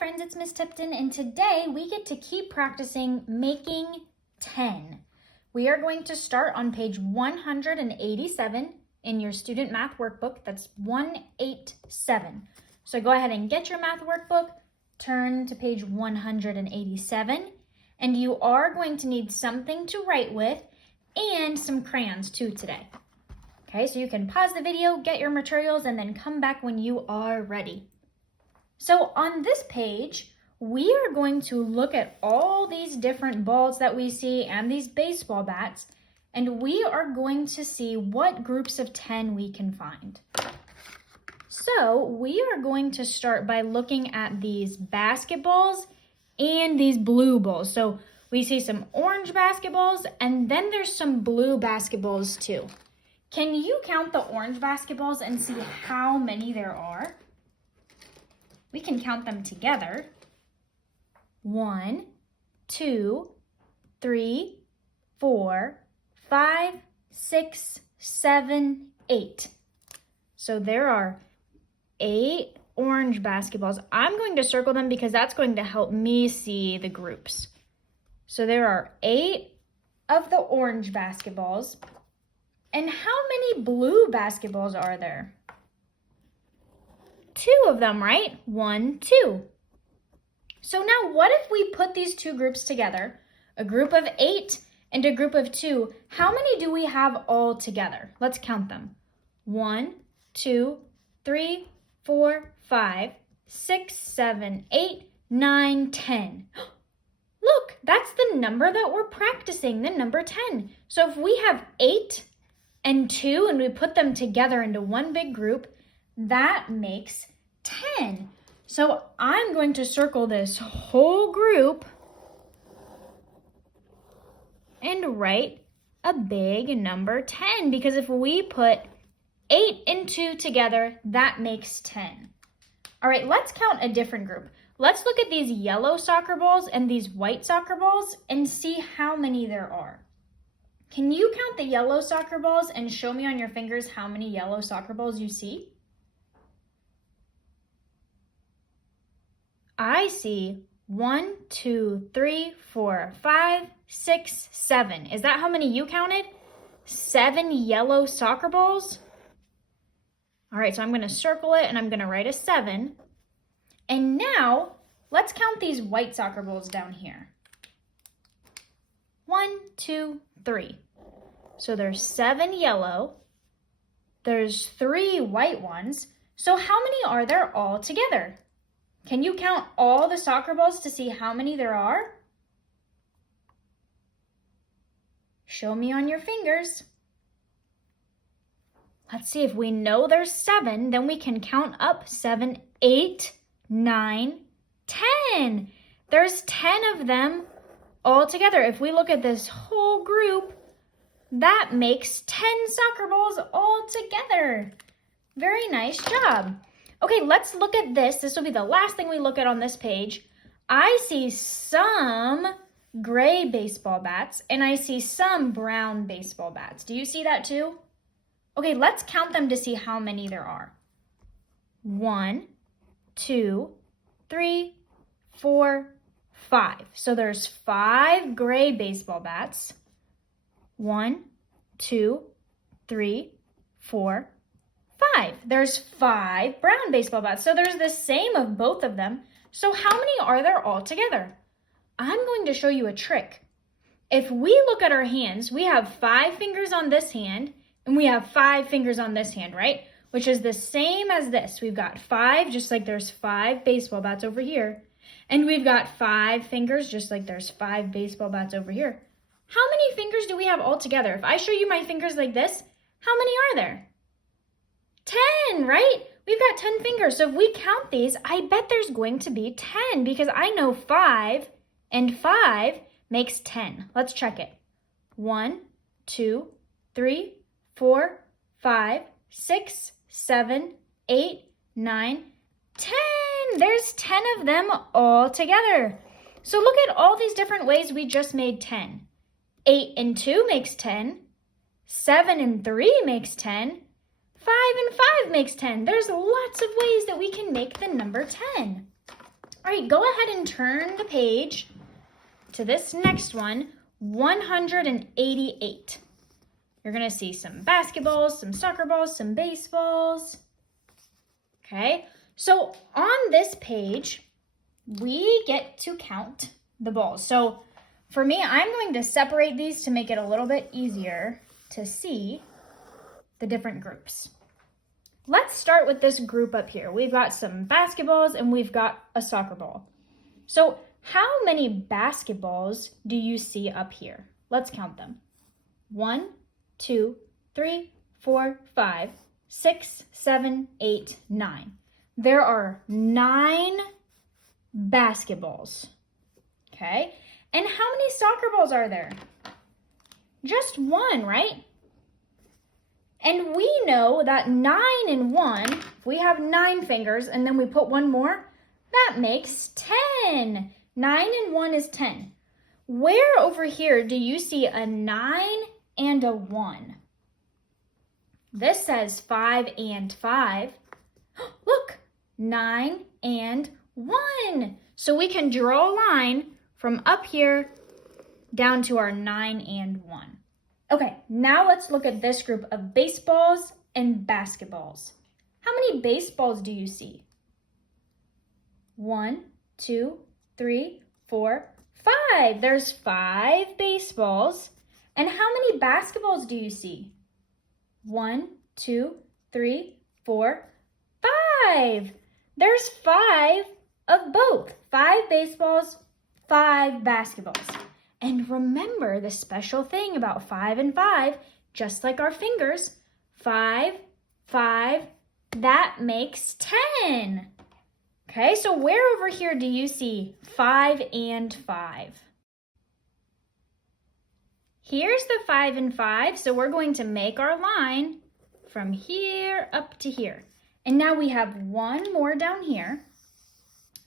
friends, it's Miss Tipton, and today we get to keep practicing making 10. We are going to start on page 187 in your student math workbook. That's 187. So go ahead and get your math workbook, turn to page 187, and you are going to need something to write with and some crayons too today. Okay, so you can pause the video, get your materials, and then come back when you are ready. So on this page, we are going to look at all these different balls that we see and these baseball bats, and we are going to see what groups of 10 we can find. So we are going to start by looking at these basketballs and these blue balls. So we see some orange basketballs, and then there's some blue basketballs too. Can you count the orange basketballs and see how many there are? We can count them together. 1, 2, 3, 4, 5, 6, 7, 8. So there are 8 orange basketballs. I'm going to circle them because that's going to help me see the groups. So there are 8 of the orange basketballs. And how many blue basketballs are there? 2 of them, right? 1, 2. So now what if we put these two groups together, a group of 8 and a group of 2, how many do we have all together? Let's count them. 1, 2, 3, 4, 5, 6, 7, 8, 9, 10. Look, that's the number that we're practicing, the number 10. So if we have 8 and 2 and we put them together into one big group, that makes 10. So I'm going to circle this whole group and write a big number 10, because if we put 8 and 2 together, that makes 10. All right, let's count a different group. Let's look at these yellow soccer balls and these white soccer balls and see how many there are. Can you count the yellow soccer balls and show me on your fingers how many yellow soccer balls you see? I see 1, 2, 3, 4, 5, 6, 7. Is that how many you counted? 7 yellow soccer balls? All right, so I'm going to circle it and I'm going to write a 7. And now let's count these white soccer balls down here. 1, 2, 3. So there's 7 yellow. There's 3 white ones. So how many are there all together? Can you count all the soccer balls to see how many there are? Show me on your fingers. Let's see, if we know there's 7, then we can count up 7, 8, 9, 10. There's 10 of them all together. If we look at this whole group, that makes 10 soccer balls all together. Very nice job. Okay, let's look at this. This will be the last thing we look at on this page. I see some gray baseball bats and I see some brown baseball bats. Do you see that too? Okay, let's count them to see how many there are. 1, 2, 3, 4, 5. So there's 5 gray baseball bats. 1, 2, 3, 4, 5. There's 5 brown baseball bats. So there's the same of both of them. So how many are there all together? I'm going to show you a trick. If we look at our hands, we have 5 fingers on this hand and we have 5 fingers on this hand, right? Which is the same as this. We've got 5, just like there's 5 baseball bats over here. And we've got 5 fingers, just like there's 5 baseball bats over here. How many fingers do we have all together? If I show you my fingers like this, how many are there? 10, right? We've got 10 fingers. So if we count these, I bet there's going to be 10 because I know 5 and 5 makes 10. Let's check it. 1, 2, 3, 4, 5, 6, 7, 8, 9, 10. There's 10 of them all together. So look at all these different ways we just made 10. 8 and 2 makes 10. 7 and 3 makes 10. 5 and 5 makes 10. There's lots of ways that we can make the number 10. All right, go ahead and turn the page to this next one, 188. You're going to see some basketballs, some soccer balls, some baseballs. Okay, so on this page, we get to count the balls. So for me, I'm going to separate these to make it a little bit easier to see the different groups. Let's start with this group up here. We've got some basketballs and we've got a soccer ball. So how many basketballs do you see up here? Let's count them. 1, 2, 3, 4, 5, 6, 7, 8, 9. There are 9 basketballs. Okay? And how many soccer balls are there? Just 1, right? And we know that 9 and 1, if we have 9 fingers and then we put one more, that makes 10. 9 and 1 is 10. Where over here do you see a 9 and a 1? This says 5 and 5. Look, 9 and 1. So we can draw a line from up here down to our 9 and 1. Okay, now let's look at this group of baseballs and basketballs. How many baseballs do you see? 1, 2, 3, 4, 5. There's 5 baseballs. And how many basketballs do you see? 1, 2, 3, 4, 5. There's 5 of both. 5 baseballs, 5 basketballs. And remember the special thing about 5 and 5, just like our fingers, 5, 5, that makes 10. Okay, so where over here do you see 5 and 5? Here's the 5 and 5, so we're going to make our line from here up to here. And now we have one more down here.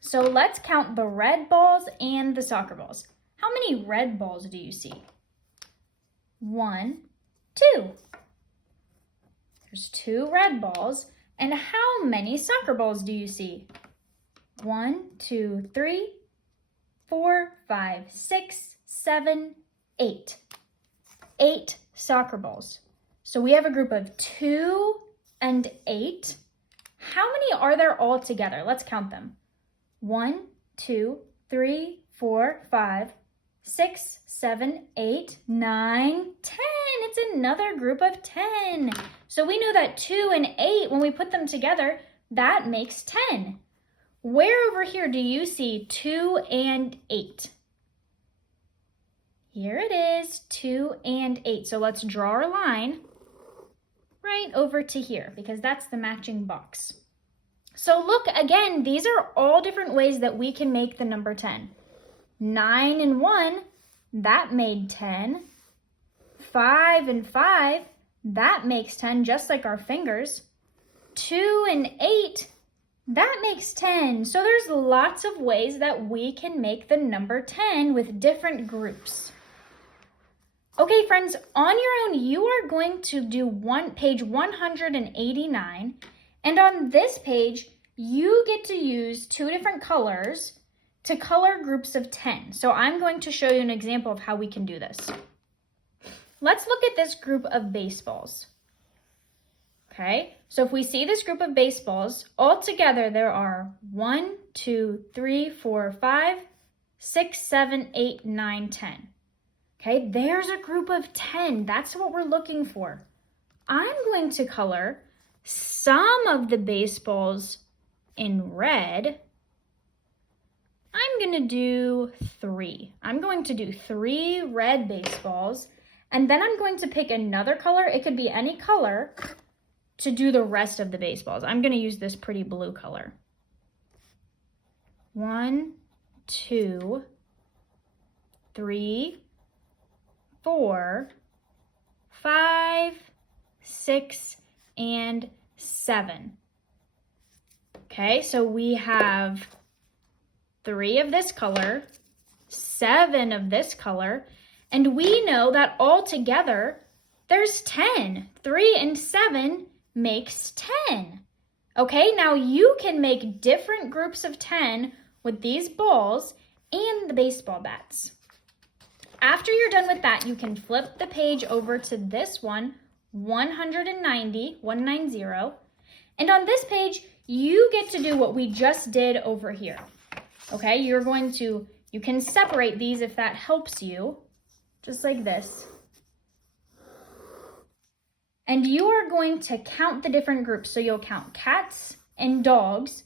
So let's count the red balls and the soccer balls. How many red balls do you see? 1, 2. There's 2 red balls. And how many soccer balls do you see? 1, 2, 3, 4, 5, 6, 7, 8. 8 soccer balls. So we have a group of 2 and 8. How many are there all together? Let's count them. 1, 2, 3, 4, 5, 6, 7, 8, 9, 10. It's another group of 10. So we know that 2 and 8, when we put them together, that makes 10. Where over here do you see 2 and 8? Here it is, 2 and 8. So let's draw our line right over to here because that's the matching box. So look, again, these are all different ways that we can make the number 10. 9 and 1, that made 10. 5 and 5, that makes 10, just like our fingers. 2 and 8, that makes 10. So there's lots of ways that we can make the number 10 with different groups. Okay, friends, on your own, you are going to do page 189. And on this page, you get to use 2 different colors to color groups of 10. So I'm going to show you an example of how we can do this. Let's look at this group of baseballs. Okay, so if we see this group of baseballs, all together there are 1, 2, 3, 4, 5, 6, 7, 8, 9, 10. Okay, there's a group of 10. That's what we're looking for. I'm going to color some of the baseballs in red. I'm going to do 3. I'm going to do 3 red baseballs, and then I'm going to pick another color. It could be any color to do the rest of the baseballs. I'm going to use this pretty blue color. 1, 2, 3, 4, 5, 6, and 7. Okay, so we have 3 of this color, 7 of this color, and we know that all together there's 10. 3 and 7 makes 10. Okay, now you can make different groups of 10 with these balls and the baseball bats. After you're done with that, you can flip the page over to this one, 190. And on this page, you get to do what we just did over here. Okay, you can separate these if that helps you, just like this. And you are going to count the different groups. So you'll count cats and dogs,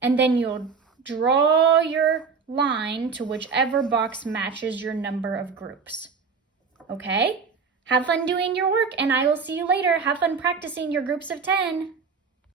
and then you'll draw your line to whichever box matches your number of groups. Okay? Have fun doing your work, and I will see you later. Have fun practicing your groups of 10.